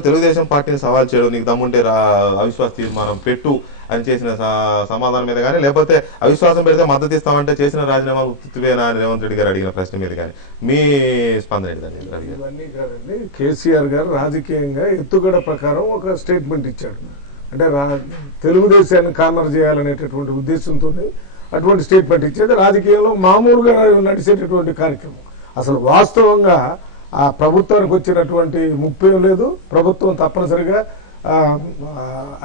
తెలుగుదేశం పార్టీని సవాల్ చేయడం నీకు దమ్ముంటే అవిశ్వాస తీర్మానం పెట్టు అని చేసిన సమాధానం మీద కానీ లేకపోతే అవిశ్వాసం పెడితే మద్దతు ఇస్తామంటే చేసిన రాజీనామా ఉత్తువేనా అని రేవంత్ రెడ్డి గారు అడిగిన ప్రశ్న మీద కానీ మీ స్పందన ఏంటండి? ఇవన్నీ కాదండి. కేసీఆర్ గారు రాజకీయంగా ఎత్తుగడ ప్రకారం ఒక స్టేట్మెంట్ ఇచ్చాడు. అంటే తెలుగుదేశాన్ని కార్నర్ చేయాలనేటటువంటి ఉద్దేశంతో అటువంటి స్టేట్మెంట్ ఇచ్చేది రాజకీయంలో మామూలుగా నడిచేటటువంటి కార్యక్రమం. అసలు వాస్తవంగా ఆ ప్రభుత్వానికి వచ్చినటువంటి ముప్పేం లేదు. ప్రభుత్వం తప్పనిసరిగా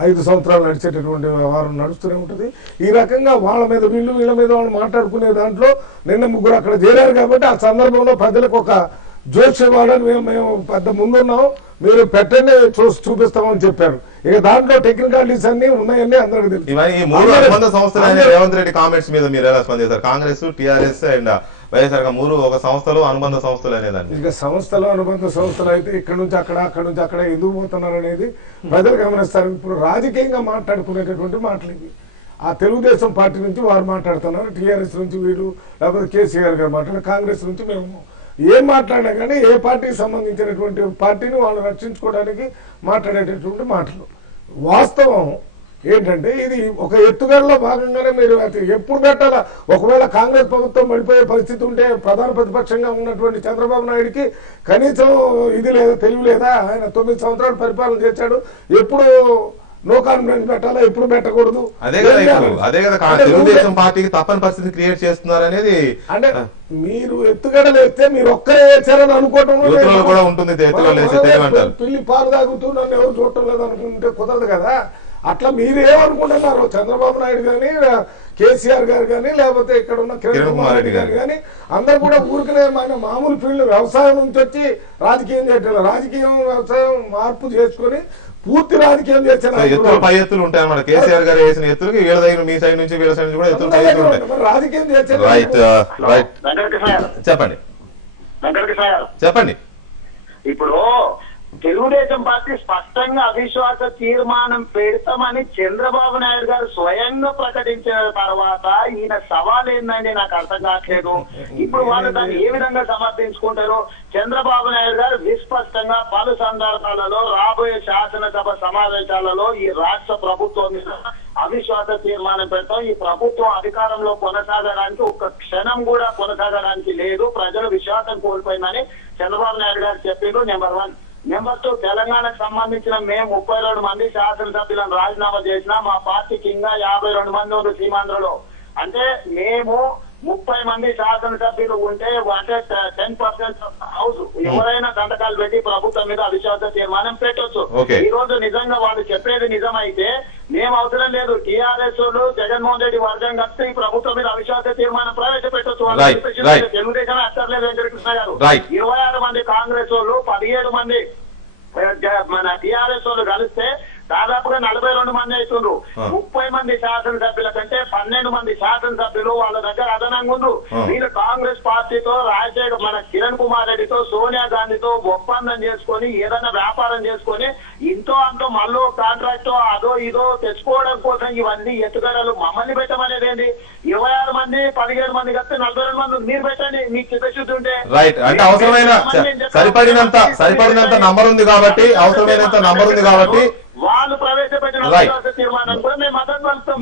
5 సంవత్సరాలు నడిచేటటువంటి వ్యవహారం నడుస్తూనే ఉంటుంది. ఈ రకంగా వాళ్ళ మీద వీళ్ళ మీద వాళ్ళు మాట్లాడుకునే దాంట్లో నిన్న ముగ్గురు అక్కడ చేరారు కాబట్టి ఆ సందర్భంలో ప్రజలకు ఒక జోష్ ఇవ్వాలని మేము పెద్ద ముందున్నాం, మీరు పెట్టండి చూపిస్తామని చెప్పారు. ఇక దాంట్లో టెక్నికాలిటీస్ అన్ని ఉన్నాయని అందరికీ తెలుసు. రేవంత్ రెడ్డి కామెంట్స్ మీద మీరు ఎలా స్పందిస్తారు? కాంగ్రెస్, టీఆర్ఎస్ అండ్ వైఎస్ఆర్ మూడు ఒక సంస్థలు అనుబంధ సంస్థలు అనేదాన్ని ఇక సంస్థలు అనుబంధ సంస్థలు అయితే ఇక్కడ నుంచి అక్కడ నుంచి అక్కడ ఎందుకు పోతున్నారు అనేది ప్రజలు గమనిస్తారు. ఇప్పుడు రాజకీయంగా మాట్లాడుకునేటటువంటి మాటలు ఇవి. ఆ తెలుగుదేశం పార్టీ నుంచి వారు మాట్లాడుతున్నారు, టీఆర్ఎస్ నుంచి వీళ్ళు, లేకపోతే కేసీఆర్ గారు మాట్లాడారు, కాంగ్రెస్ నుంచి మేము ఏం మాట్లాడినా కానీ ఏ పార్టీకి సంబంధించినటువంటి పార్టీని వాళ్ళు రక్షించుకోవడానికి మాట్లాడేటటువంటి మాటలు. వాస్తవం ఏంటంటే ఇది ఒక ఎత్తుగడలో భాగంగానే మీరు ఎప్పుడు పెట్టాలా? ఒకవేళ కాంగ్రెస్ ప్రభుత్వం పడిపోయే పరిస్థితి ఉంటే ప్రధాన ప్రతిపక్షంగా ఉన్నటువంటి చంద్రబాబు నాయుడికి కనీసం ఇది లేదా, తెలివి లేదా? ఆయన 9 సంవత్సరాలు పరిపాలన చేశాడు. ఎప్పుడు నో కాన్ఫిడెన్స్ పెట్టాలా, ఎప్పుడు పెట్టకూడదు? అదే కదా తెలుగుదేశం పార్టీకి తప్పని పరిస్థితి క్రియేట్ చేస్తున్నారు అనేది. అంటే మీరు ఎత్తుగడలు వేస్తే మీరు ఒక్కరే వేసారని అనుకోవటం కూడా ఉంటుంది. పిల్లి పాలు తాగుతూ నన్ను ఎవరు చూడటం లేదు అనుకుంటే కుదరదు కదా. అట్లా మీరేమనుకుంటున్నారు? చంద్రబాబు నాయుడు కానీ, కేసీఆర్ గారు కానీ, లేకపోతే ఇక్కడ ఉన్న కిరణ్ కుమార్ రెడ్డి గారు కానీ అందరు కూడా ఊరికనే మామూలు ఫీల్డ్ వ్యవసాయం నుంచి వచ్చి రాజకీయం చేయట్లేదు. రాజకీయం వ్యవసాయం మార్పు చేసుకుని పూర్తి రాజకీయం చేసిన పై ఎత్తులు ఉంటాయి అన్నమాట. కేసీఆర్ గారు వేసిన ఎత్తులకి వీళ్ళ దగ్గర మీ సైడ్ నుంచి వీళ్ళ సైడ్ నుంచి కూడా ఎత్తులు పై ఎత్తులు ఉంటాయి. రాజకీయం చేసే చెప్పండి. ఇప్పుడు తెలుగుదేశం పార్టీ స్పష్టంగా అవిశ్వాస తీర్మానం పెడతామని చంద్రబాబు నాయుడు గారు స్వయంగా ప్రకటించిన తర్వాత ఈయన సవాల్ ఏందండి నాకు అర్థం కావట్లేదు. ఇప్పుడు వాళ్ళు దాన్ని ఏ విధంగా సమర్థించుకుంటారు? చంద్రబాబు నాయుడు గారు విస్పష్టంగా పలు సందర్భాలలో రాబోయే శాసనసభ సమావేశాలలో ఈ రాష్ట్ర ప్రభుత్వం మీద అవిశ్వాస తీర్మానం పెడతాం, ఈ ప్రభుత్వం అధికారంలో కొనసాగడానికి ఒక్క క్షణం కూడా కొనసాగడానికి లేదు, ప్రజలు విశ్వాసం కోల్పోయిందని చంద్రబాబు నాయుడు గారు చెప్పిండ్రు. నెంబర్ 1. నెంబర్ 2, తెలంగాణకు సంబంధించిన మేము 32 మంది శాసనసభ్యులను రాజీనామా చేసినా మా పార్టీకి ఇంకా 52 మంది ఉంది సీమాంధ్రలో. అంటే మేము 30 మంది శాసనసభ్యులు ఉంటే అంటే 10% హౌస్ ఎవరైనా సంతకాలు పెట్టి ప్రభుత్వం మీద అవిశ్వాస తీర్మానం పెట్టొచ్చు. ఈ రోజు నిజంగా వాళ్ళు చెప్పేది నిజమైతే మేము అవసరం లేదు, టీఆర్ఎస్ జగన్మోహన్ రెడ్డి వర్గం కలిసి ఈ ప్రభుత్వం మీద అవిశ్వాస తీర్మానం ప్రవేశపెట్టొచ్చు. తెలుగుదేశం అక్కర్లేదు వెంకటకృష్ణ గారు. 26 మంది కాంగ్రెస్ వాళ్ళు, 17 మంది మన టీఆర్ఎస్ వాళ్ళు కలిస్తే దాదాపుగా 42 మంది అవుతుండ్రు. 30 మంది శాసనసభ్యుల కంటే 12 మంది శాసనసభ్యులు వాళ్ళ దగ్గర అదనంగా ఉండ్రు. వీళ్ళు కాంగ్రెస్ పార్టీతో రాజశేఖర్ మన కిరణ్ కుమార్ రెడ్డితో సోనియా గాంధీతో ఒప్పందం చేసుకొని ఏదైనా వ్యాపారం చేసుకొని ఇంతో అంతో మళ్ళీ కాంట్రాక్ట్ అదో ఇదో తెచ్చుకోవడం కోసం ఇవన్నీ ఎత్తుగడలు మమ్మల్ని పెట్టమనేది ఏంటి? 26 మంది 17 మంది కలిస్తే 42 మంది మీరు పెట్టండి, మీకు చిత్తశుద్ధి ఉంటే. రైట్. అంటే అవసరమైన సరిపడినంత నంబర్ ఉంది కాబట్టి అవసరమైనంత నంబర్ ఉంది కాబట్టి వాళ్ళు ప్రవేశపెట్టిన తీర్మానం కూడా మేము మద్దతు